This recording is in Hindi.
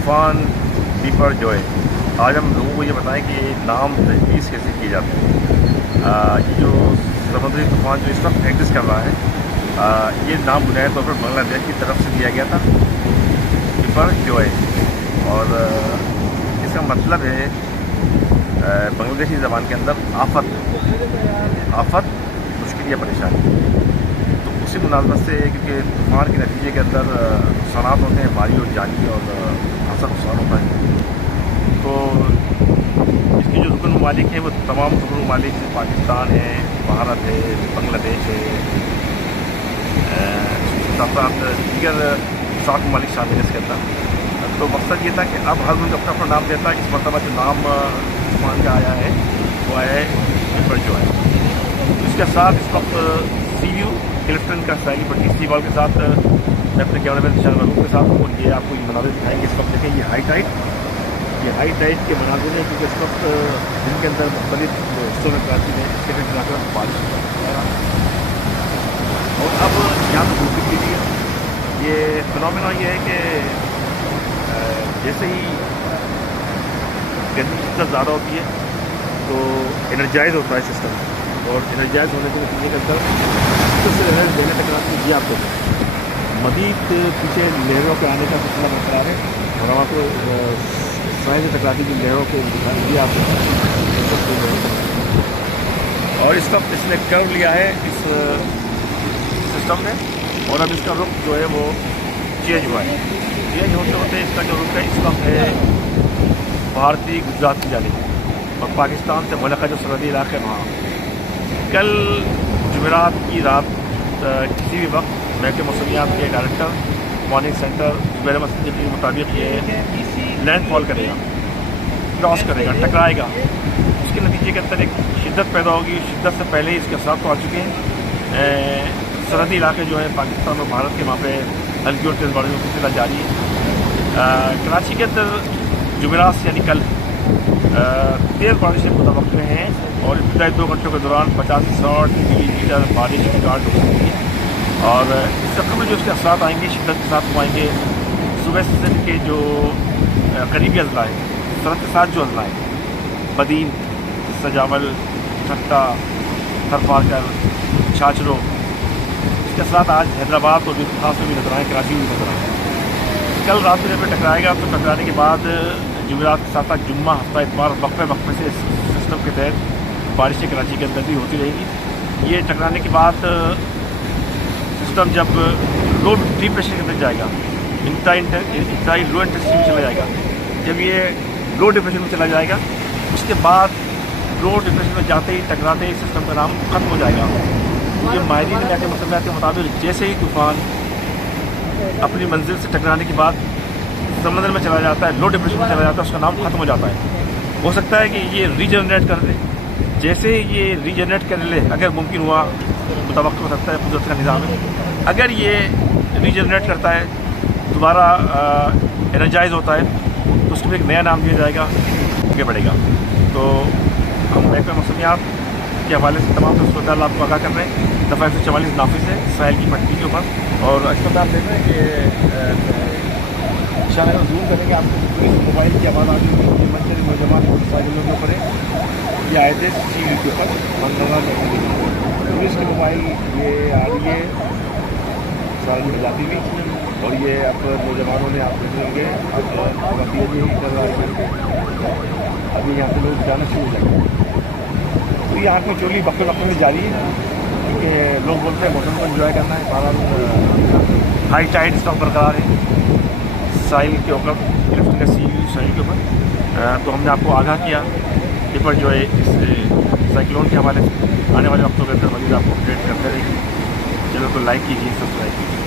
तूफ़ान दीपर जो है, आज हम लोगों को ये बताएं कि नाम तजवीज़ कैसे किए जाते हैं। ये जो समुद्री तूफ़ान जो इस वक्त एग्जिस्ट कर रहा है, ये नाम बुनियादी तौर पर बांग्लादेश की तरफ से दिया गया था, दीपर जो है, और इसका मतलब है बांग्लादेशी ज़बान के अंदर आफत मुश्किल या परेशानी। तो उसी मुनासबत से, क्योंकि तूफ़ान के नतीजे के अंदर नुकसान होते हैं, माली और जानी और खासा नुकसान होता है। तो इसके जो रुकन ममालिक हैं वो तमाम रुकन ममालिक पाकिस्तान है, भारत है, बांग्लादेश है, साथ साथ दीगर 7 ममालिक शामिल है इसके अंदर। तो मकसद ये था कि अब हर मुल्क अपना अपना नाम देता है। इस मरतबा जो नाम तूफ़ान का आया है वो आया है दीपर जो है। इसके साथ इस वक्त सीयू क्लिफ्टन का साइली पट्टी सी वॉल के साथ मैं अपने कैमरा मैन निशान महबूब के साथ हूँ, और ये आपको ये मनाज़िर दिखाएंगे। इस वक्त देखें, ये हाई टाइड के मनाज़िर है, क्योंकि इस वक्त दिन के अंदर मुख्तलिफ हिस्सों में कराची में सेकंड इलाके में बारिश हो रहा है। और अब यहाँ पर धूप निकली है। ये फिनोमेना ये है कि जैसे ही गर्मी शिद्दत ज़्यादा होती है तो एनर्जाइज होता है सिस्टम, और एनर्जाइज होने के नतीजे के अंदर सबसे एनर्जी देने तक ये आपको मज़ीद पीछे लहरों के आने का सिलसिला बरकरार है। और आपको साइज से टकराती की लहरों के दिखाई आपको, और इस वक्त इसने कर्व लिया है इस सिस्टम ने, और अब इसका रुख जो है वो चेंज हुआ है। चेंज होते होते इसका जो रुख है इस वक्त है भारतीय गुजरात की जानिब, और पाकिस्तान से मुल्क जो सरहदी इलाके हैं वहाँ। कल जुमेरात की रात किसी भी वक्त महकमे मौसमियात के डायरेक्टर मॉर्निंग सेंटर जुबैर मसीद के मुताबिक ये लैंडफॉल करेगा, क्रॉस करेगा, टकराएगा। उसके नतीजे के अंदर एक शिद्दत पैदा होगी। शिद्दत से पहले ही इसके असर तो आ चुके हैं। सरहदी इलाके जो है पाकिस्तान और भारत के, वहाँ पे हल्की और तेज़ बारिश का सिलसिला जारी है। कराची के अंदर जुमेरात से यानी कल तेज़ बारिश से मुतवक्किल हैं, और इब्तदाई 2 घंटों के दौरान 50 से 100 मिलीमीटर बारिश रिकॉर्ड हो सकती है। और इस चक्कर में जो इसके असरात आएंगे शिद्दत के साथ वो आएंगे सुबह से के जो करीबी अजला है, सरहद के साथ जो अजला है, बदीन, सजावल, ठट्टा, थरपारकर, छाछरो, इसके साथ आज हैदराबाद और खास में भी नजर आए, कराची में भी नजर आए। कल रात में जब टकराएगा तो टकराने के बाद जुमेरात के साथ साथ जुम्मा, हफ्ता, इतवार वक्फे से सिस्टम के तहत बारिशें कराची के अंदर भी होती रहेगी। ये टकराने के बाद सिस्टम जब लो डीप प्रेशर के अंदर जाएगा, इंतहाई लो इंटेंसिटी में चला जाएगा, जब ये लो डिप्रेशन में चला जाएगा, उसके बाद लो डिप्रेशन में जाते ही टकराते ही सिस्टम का नाम ख़त्म हो जाएगा। ये माहिरीन के मुताबिक जैसे ही तूफ़ान अपनी मंजिल से टकराने के बाद समंदर में चला जाता है, लो डिप्रेशन में चला जाता है, उसका नाम ख़त्म हो जाता है। हो सकता है कि ये रीजनरेट कर दे। जैसे ये रीजनरेट कर ले, अगर मुमकिन हुआ, मुतवक्किल हो सकता है, कुदरत का निज़ाम है, अगर ये रीजनरेट करता है, दोबारा एनर्जाइज होता है, तो उसको एक नया नाम दिया जाएगा, आगे बढ़ेगा। तो हम महकमे मौसमियात के हवाले से तमाम सूरत आपको आगाह कर रहे हैं। दफ़ा 144 नाफिस है साहिल की पट्टी के ऊपर, और अच्छा आप देख रहे हैं कि शायद अगर जूम करेंगे आपको मोबाइल की आवाज़ आ रही है। मंजर नौजवान मोटरसाइकिलों के ऊपर है, ये आए थे सी के ऊपर मंजरा पुलिस की मोबाइल ये आ रही है सारी बजाती हुई, और ये अब नौजवानों ने आप देखेंगे अभी यहाँ से लोग जाना शुरू हो जाएंगे। तो ये आँख में चोली वक्फे में जारी है, क्योंकि लोग बोलते हैं मौसम को एंजॉय करना है। बहरहाल हाई टाइड स्टॉक बरकरार है साहिल के ऊपर, क्लिफ्टन का साहिल के ऊपर। तो हमने आपको आगाह किया दीपर जो है इस साइक्लोन के हवाले से। आने वाले वक्तों के अंदर मज़ीद आपको अपडेट करते रहेंगे। चलो तो लाइक कीजिए, सब्सक्राइब कीजिए।